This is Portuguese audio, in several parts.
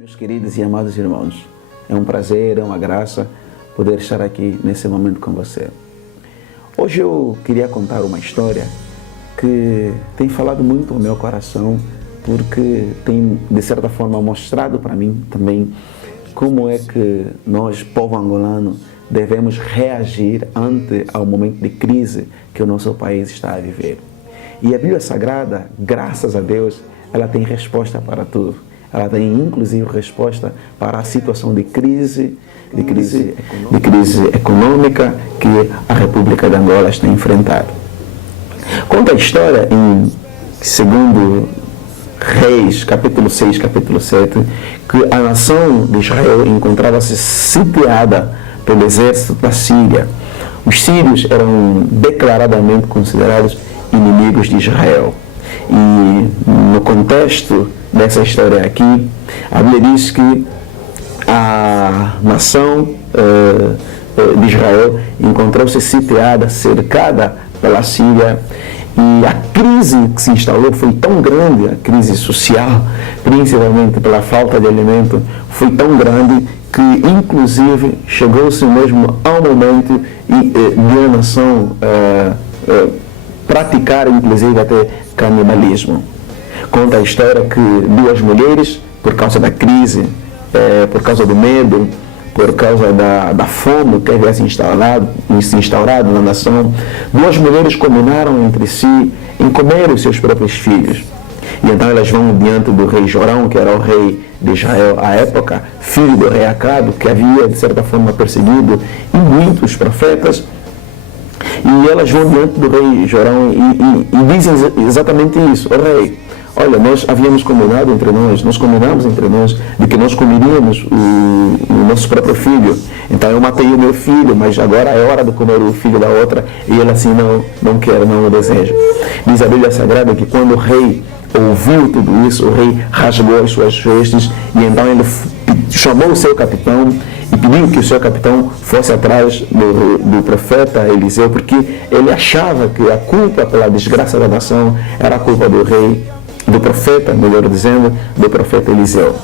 Meus queridos e amados irmãos, é um prazer, é uma graça poder estar aqui nesse momento com você. Hoje eu queria contar uma história que tem falado muito ao meu coração, porque tem, de certa forma, mostrado para mim também como é que nós, povo angolano, devemos reagir ante ao momento de crise que o nosso país está a viver. E a Bíblia Sagrada, graças a Deus, ela tem resposta para tudo. Ela tem, inclusive, resposta para a situação de crise econômica que a República de Angola está enfrentando. Conta a história em 2 Reis, capítulo 6, capítulo 7, que a nação de Israel encontrava-se sitiada pelo exército da Síria. Os sírios eram declaradamente considerados inimigos de Israel. E no contexto dessa história aqui, a Bíblia diz que a nação de Israel encontrou-se sitiada, cercada pela Síria, e a crise que se instalou foi tão grande, a crise social, principalmente pela falta de alimento, foi tão grande que inclusive chegou-se mesmo ao momento de a nação praticar inclusive até canibalismo. Conta a história que 2 mulheres, por causa da crise, por causa do medo, por causa da fome que havia se instaurado na nação, 2 mulheres combinaram entre si em comer os seus próprios filhos. E então elas vão diante do rei Jorão, que era o rei de Israel à época, filho do rei Acabe, que havia de certa forma perseguido e muitos profetas. E elas vão diante do rei Jorão e dizem exatamente isso: "Ó rei, olha, nós havíamos combinado entre nós combinamos entre nós de que nós comeríamos o nosso próprio filho. Então eu matei o meu filho, mas agora é hora de comer o filho da outra." E ele assim não quer, não o deseja. Diz a Bíblia Sagrada que quando o rei ouviu tudo isso, o rei rasgou as suas vestes e então ele chamou o seu capitão e pediu que o seu capitão fosse atrás do profeta Eliseu, porque ele achava que a culpa pela desgraça da nação era a culpa do rei, do profeta, melhor dizendo, do profeta Eliseu.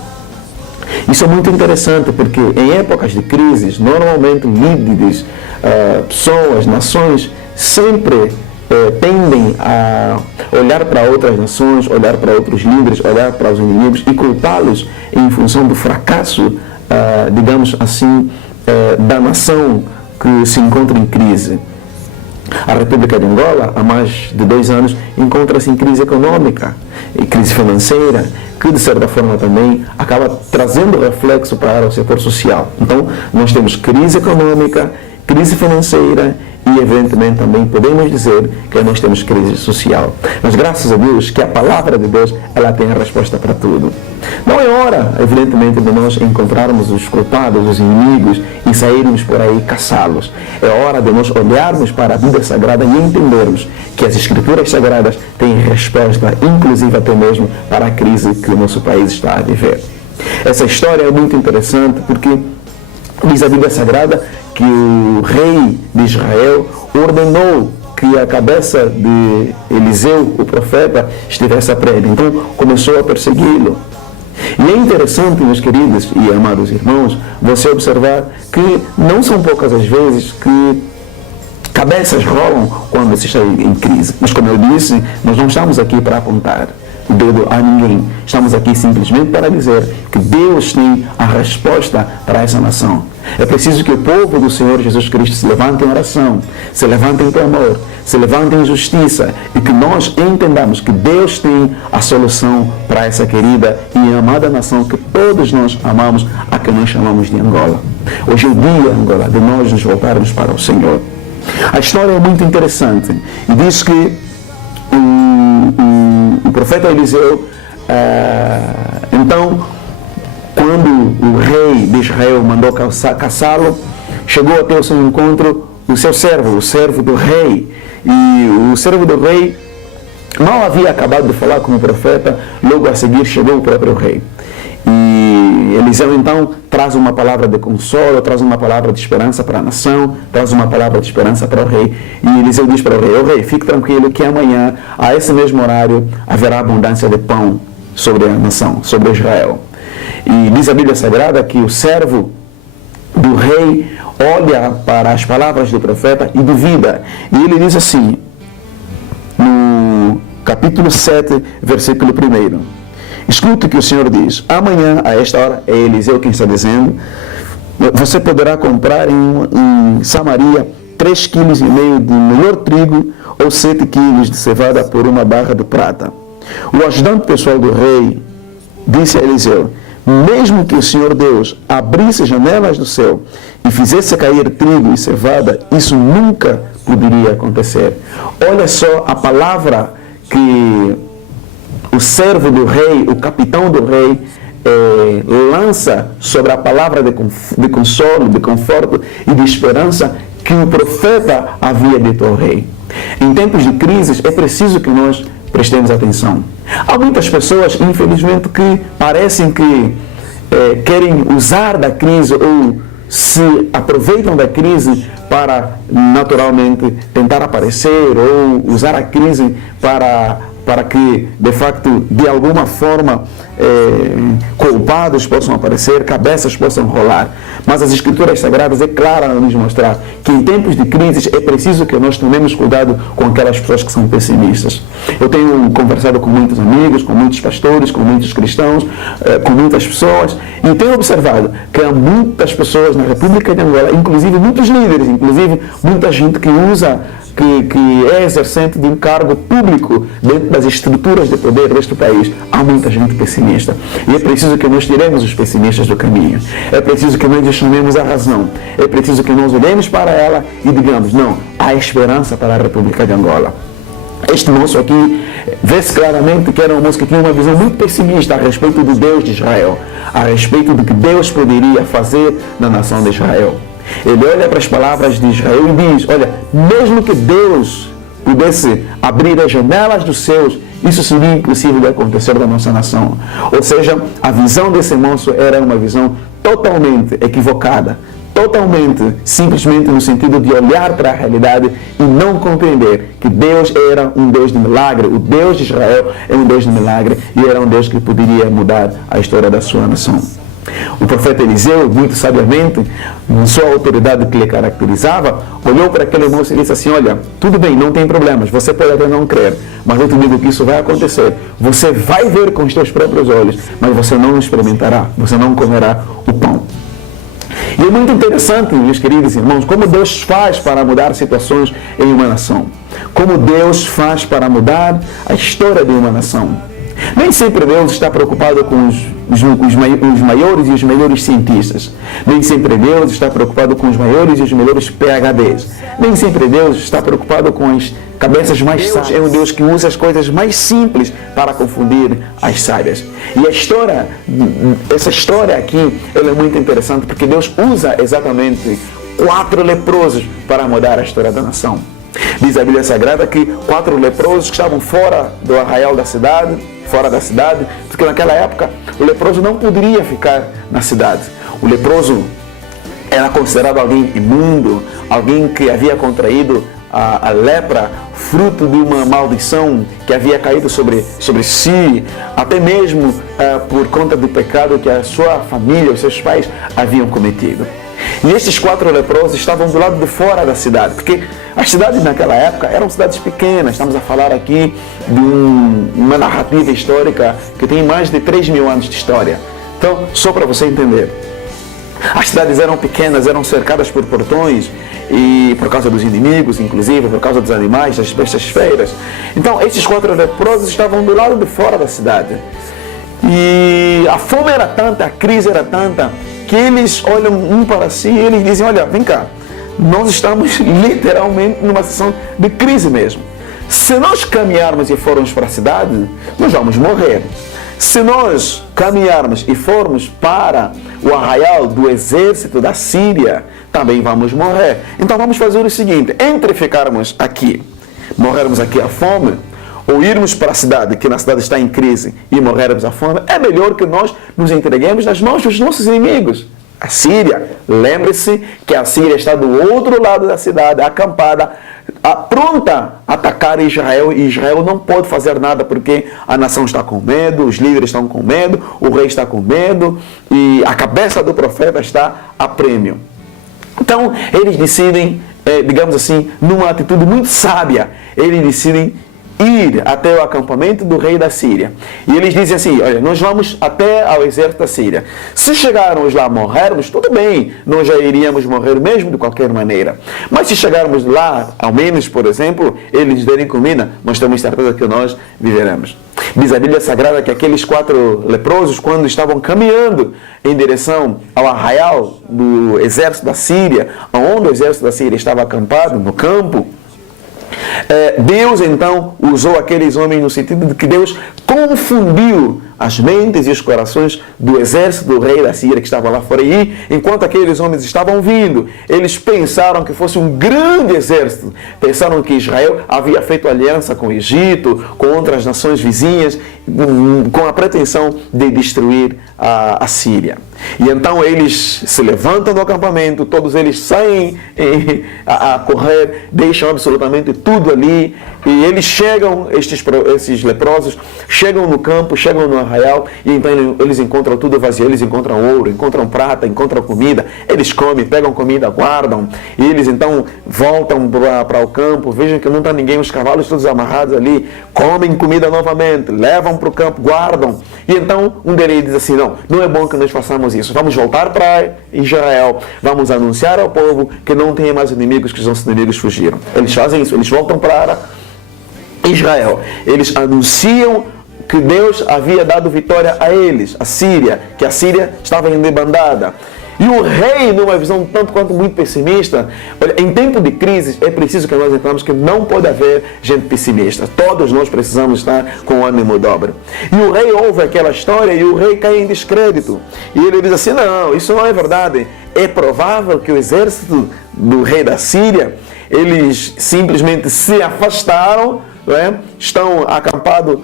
Isso é muito interessante, porque em épocas de crises, normalmente líderes, pessoas, nações, sempre tendem a olhar para outras nações, olhar para outros líderes, olhar para os inimigos e culpá-los em função do fracasso, digamos assim, da nação que se encontra em crise. A República de Angola, há mais de 2 anos, encontra-se em crise econômica e crise financeira, que de certa forma também acaba trazendo reflexo para o setor social. Então, nós temos crise econômica, crise financeira e, evidentemente, também podemos dizer que nós temos crise social. Mas, graças a Deus, que a palavra de Deus, ela tem a resposta para tudo. Não é hora, evidentemente, de nós encontrarmos os culpados, os inimigos e sairmos por aí caçá-los. É hora de nós olharmos para a Bíblia Sagrada e entendermos que as Escrituras Sagradas têm resposta, inclusive até mesmo para a crise que o nosso país está a viver. Essa história é muito interessante porque diz a Bíblia Sagrada que o rei de Israel ordenou que a cabeça de Eliseu, o profeta, estivesse a presa. Então começou a persegui-lo. E é interessante, meus queridos e amados irmãos, você observar que não são poucas as vezes que cabeças rolam quando se está em crise. Mas, como eu disse, nós não estamos aqui para apontar o dedo a ninguém. Estamos aqui simplesmente para dizer que Deus tem a resposta para essa nação. É preciso que o povo do Senhor Jesus Cristo se levante em oração, se levante em clamor, se levante em justiça e que nós entendamos que Deus tem a solução para essa querida e amada nação que todos nós amamos, a que nós chamamos de Angola. Hoje é o dia, Angola, de nós nos voltarmos para o Senhor. A história é muito interessante e diz que o profeta Eliseu, então, quando o rei de Israel mandou caçá-lo, chegou até o seu encontro o seu servo, o servo do rei. E o servo do rei mal havia acabado de falar com o profeta, logo a seguir chegou o próprio rei. E Eliseu então traz uma palavra de consolo, traz uma palavra de esperança para a nação, traz uma palavra de esperança para o rei. E Eliseu diz para o rei: "Ó rei, fique tranquilo que amanhã, a esse mesmo horário, haverá abundância de pão sobre a nação, sobre Israel." E diz a Bíblia Sagrada que o servo do rei olha para as palavras do profeta e duvida. E ele diz assim, no capítulo 7, versículo 1. Escute o que o Senhor diz. Amanhã, a esta hora, é Eliseu quem está dizendo, você poderá comprar em Samaria 3,5 kg de melhor trigo ou 7 kg de cevada por uma barra de prata. O ajudante pessoal do rei disse a Eliseu, mesmo que o Senhor Deus abrisse janelas do céu e fizesse cair trigo e cevada, isso nunca poderia acontecer. Olha só a palavra que o servo do rei, o capitão do rei, lança sobre a palavra de consolo, de conforto e de esperança que o profeta havia dito ao rei. Em tempos de crises é preciso que nós prestemos atenção. Há muitas pessoas, infelizmente, que parecem que querem usar da crise ou se aproveitam da crise para, naturalmente, tentar aparecer ou usar a crise para que, de facto, de alguma forma, culpados possam aparecer, cabeças possam rolar. Mas as Escrituras Sagradas é clara a nos mostrar que em tempos de crises é preciso que nós tomemos cuidado com aquelas pessoas que são pessimistas. Eu tenho conversado com muitos amigos, com muitos pastores, com muitos cristãos, com muitas pessoas, e tenho observado que há muitas pessoas na República de Angola, inclusive muitos líderes, inclusive muita gente que usa, que é exercente de um cargo público dentro das estruturas de poder deste país. Há muita gente pessimista. E é preciso que nós tiremos os pessimistas do caminho. É preciso que nós chamemos a razão. É preciso que nós olhemos para ela e digamos, não, há esperança para a República de Angola. Este moço aqui vê-se claramente que era um moço que tinha uma visão muito pessimista a respeito do Deus de Israel, a respeito do que Deus poderia fazer na nação de Israel. Ele olha para as palavras de Israel e diz, olha, mesmo que Deus pudesse abrir as janelas dos céus, isso seria impossível de acontecer da nossa nação. Ou seja, a visão desse moço era uma visão totalmente equivocada, totalmente, simplesmente no sentido de olhar para a realidade e não compreender que Deus era um Deus de milagre. O Deus de Israel é um Deus de milagre e era um Deus que poderia mudar a história da sua nação. O profeta Eliseu, muito sabiamente, em sua autoridade que lhe caracterizava, olhou para aquele moço e disse assim, olha, tudo bem, não tem problemas, você pode até não crer, mas eu te digo que isso vai acontecer. Você vai ver com os teus próprios olhos, mas você não experimentará, você não comerá o pão. E é muito interessante, meus queridos irmãos, como Deus faz para mudar situações em uma nação. Como Deus faz para mudar a história de uma nação. Nem sempre Deus está preocupado com os maiores e os melhores cientistas. Nem sempre Deus está preocupado com os maiores e os melhores PhDs. Nem sempre Deus está preocupado com as cabeças mais sábias. É um Deus que usa as coisas mais simples para confundir as sábias. E essa história aqui, ela é muito interessante porque Deus usa exatamente 4 leprosos para mudar a história da nação. Diz a Bíblia Sagrada que 4 leprosos que estavam fora do arraial da cidade, porque naquela época o leproso não poderia ficar na cidade. O leproso era considerado alguém imundo, alguém que havia contraído a lepra, fruto de uma maldição que havia caído sobre si, até mesmo por conta do pecado que a sua família, os seus pais haviam cometido. E estes 4 leprosos estavam do lado de fora da cidade, porque as cidades naquela época eram cidades pequenas. Estamos a falar aqui de uma narrativa histórica que tem mais de 3.000 anos de história. Então, só para você entender, as cidades eram pequenas, eram cercadas por portões, e por causa dos inimigos, inclusive, por causa dos animais, das bestas feiras. Então, esses 4 leprosos estavam do lado de fora da cidade. E a fome era tanta, a crise era tanta, que eles olham um para si e eles dizem, olha, vem cá, nós estamos literalmente numa situação de crise mesmo. Se nós caminharmos e formos para a cidade, nós vamos morrer. Se nós caminharmos e formos para o arraial do exército da Síria, também vamos morrer. Então vamos fazer o seguinte, entre ficarmos aqui, morrermos aqui à fome, ou irmos para a cidade, que na cidade está em crise, e morrermos à fome, é melhor que nós nos entreguemos nas mãos dos nossos inimigos. A Síria, lembre-se que a Síria está do outro lado da cidade, acampada, pronta a atacar Israel, e Israel não pode fazer nada porque a nação está com medo, os líderes estão com medo, o rei está com medo e a cabeça do profeta está a prêmio. Então, eles decidem, digamos assim, numa atitude muito sábia, eles decidem ir até o acampamento do rei da Síria. E eles dizem assim: olha, nós vamos até ao exército da Síria. Se chegarmos lá, morrermos, tudo bem, nós já iríamos morrer mesmo de qualquer maneira. Mas se chegarmos lá, ao menos, por exemplo, eles derem comida, nós temos certeza que nós viveremos. Diz a Bíblia Sagrada que aqueles 4 leprosos, quando estavam caminhando em direção ao arraial do exército da Síria, onde o exército da Síria estava acampado, no campo, Deus então usou aqueles homens no sentido de que Deus confundiu as mentes e os corações do exército do rei da Síria que estava lá fora. E enquanto aqueles homens estavam vindo, eles pensaram que fosse um grande exército. Pensaram que Israel havia feito aliança com o Egito, com outras nações vizinhas, com a pretensão de destruir a Síria. E então eles se levantam do acampamento, todos eles saem a correr, deixam absolutamente tudo ali, e eles chegam, esses leprosos, chegam no campo, chegam no arraial, e então eles encontram tudo vazio, eles encontram ouro, encontram prata, encontram comida, eles comem, pegam comida, guardam, e eles então voltam para o campo, vejam que não está ninguém, os cavalos todos amarrados ali, comem comida novamente, levam para o campo, guardam, e então um deles diz assim: não é bom que nós façamos isso, vamos voltar para Israel, vamos anunciar ao povo que não tem mais inimigos, que os nossos inimigos fugiram. Eles fazem isso, eles voltam para Israel, eles anunciam que Deus havia dado vitória a eles, a Síria, que a Síria estava em debandada. E o rei, numa visão tanto quanto muito pessimista, olha, em tempo de crise é preciso que nós entendamos que não pode haver gente pessimista. Todos nós precisamos estar com o ânimo dobro. E o rei ouve aquela história e o rei cai em descrédito. E ele diz assim: não, isso não é verdade. É provável que o exército do rei da Síria, eles simplesmente se afastaram, não é? Estão acampados,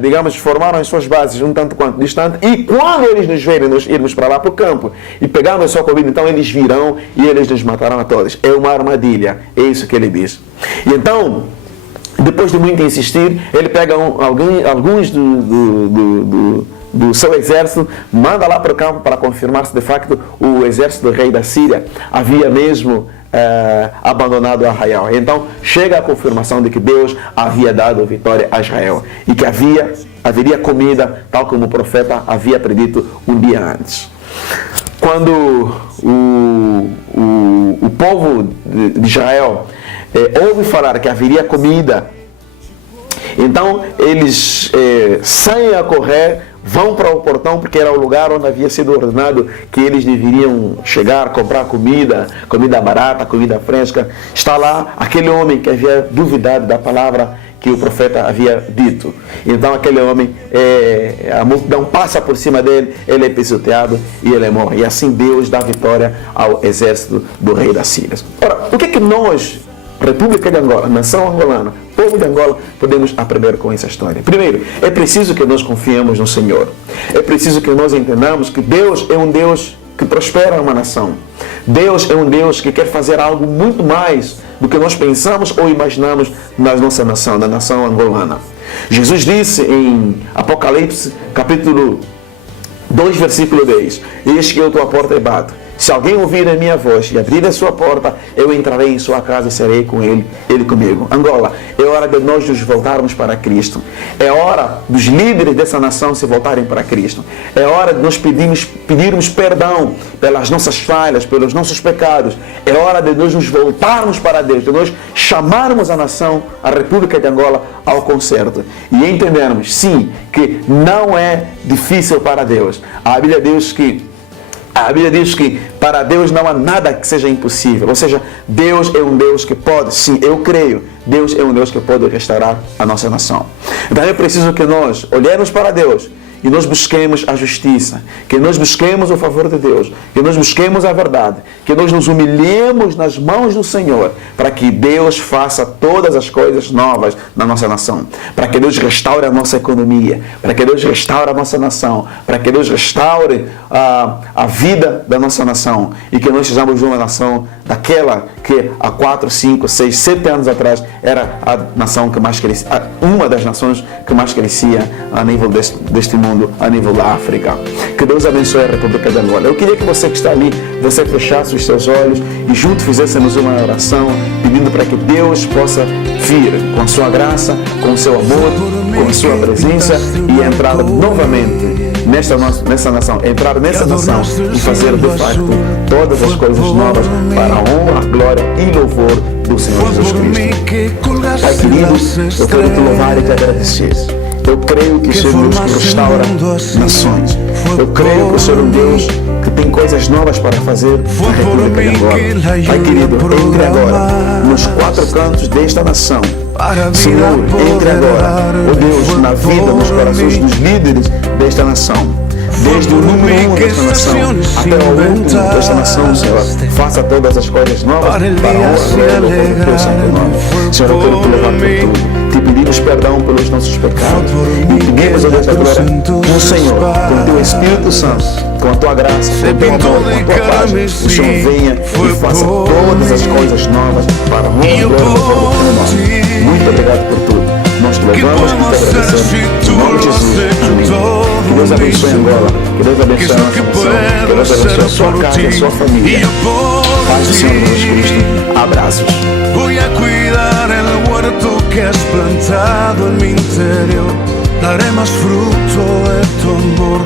digamos, formaram as suas bases um tanto quanto distante, e quando eles nos verem, nós irmos para lá para o campo e pegarmos a sua comida, então eles virão e eles nos matarão a todos. É uma armadilha, é isso que ele diz. E então, depois de muito insistir, ele pega alguns do seu exército, manda lá para o campo para confirmar se de facto o exército do rei da Síria havia mesmo abandonado o arraial. Então chega a confirmação de que Deus havia dado vitória a Israel e que haveria comida, tal como o profeta havia predito um dia antes. Quando o povo de Israel ouve falar que haveria comida, então eles saem a correr, vão para o portão, porque era o lugar onde havia sido ordenado que eles deveriam chegar, comprar comida barata, comida fresca. Está lá aquele homem que havia duvidado da palavra que o profeta havia dito. Então aquele homem, a multidão passa por cima dele, ele é pisoteado e ele morre. E assim Deus dá vitória ao exército do rei da Síria. Ora, o que é que nós, República de Angola, nação angolana, povo de Angola, podemos aprender com essa história? Primeiro, é preciso que nós confiemos no Senhor. É preciso que nós entendamos que Deus é um Deus que prospera uma nação. Deus é um Deus que quer fazer algo muito mais do que nós pensamos ou imaginamos na nossa nação, na nação angolana. Jesus disse em Apocalipse, capítulo 2, versículo 10: eis que eu estou à porta e bato. Se alguém ouvir a minha voz e abrir a sua porta, eu entrarei em sua casa e serei com ele comigo. Angola, é hora de nós nos voltarmos para Cristo. É hora dos líderes dessa nação se voltarem para Cristo. É hora de nós pedirmos perdão pelas nossas falhas, pelos nossos pecados. É hora de nós nos voltarmos para Deus, de nós chamarmos a nação, a República de Angola, ao concerto. E entendermos, sim, que não é difícil para Deus. A Bíblia diz que para Deus não há nada que seja impossível. Ou seja, Deus é um Deus que pode, sim, eu creio, Deus é um Deus que pode restaurar a nossa nação. Então é preciso que nós olhemos para Deus e nós busquemos a justiça, que nós busquemos o favor de Deus, que nós busquemos a verdade, que nós nos humilhemos nas mãos do Senhor, para que Deus faça todas as coisas novas na nossa nação, para que Deus restaure a nossa economia, para que Deus restaure a nossa nação, para que Deus restaure a vida da nossa nação, e que nós sejamos uma nação daquela que há 4, 5, 6, 7 anos atrás era a nação que mais crescia, uma das nações que mais crescia a nível deste mundo, a nível da África. Que Deus abençoe a República de Angola. Eu queria que você que está ali, você fechasse os seus olhos e junto fizéssemos uma oração pedindo para que Deus possa vir com a sua graça, com o seu amor, com a sua presença e entrar novamente nessa nação, entrar nessa nação e fazer de facto todas as coisas novas para a honra, glória e louvor do Senhor Jesus Cristo. Pai querido, eu quero te louvar e te agradecer. Eu creio que o Senhor é um Deus que restaura nações. Eu creio que o Senhor é um Deus que tem coisas novas para fazer na República de Angola. Pai querido, entre agora nos 4 cantos desta nação. Senhor, entre agora, oh Deus, na vida, nos corações dos líderes desta nação. Desde o número 1 desta nação até o último desta nação, Senhor, faça todas as coisas novas para a honra do teu santo nome. Senhor, eu quero te levar por tudo. Te pedimos perdão pelos nossos pecados e pedimos a Deus agora no Senhor, com o teu Espírito Santo, com a tua graça, com o teu amor, com a tua paz, o Senhor venha e faça todas as coisas novas para a honra e glória do teu nome. Muito obrigado por tudo. Nós te louvamos e te agradecemos. Em nome de Jesus. Amém. Que Deus abençoe Angola. Que Deus abençoe a nossa nação. Que Deus abençoe a sua casa e a sua família. Paz do Senhor Jesus Cristo. Abraços. Voy a cuidar el huerto que has plantado en mi interior. Daré más fruto de tu amor.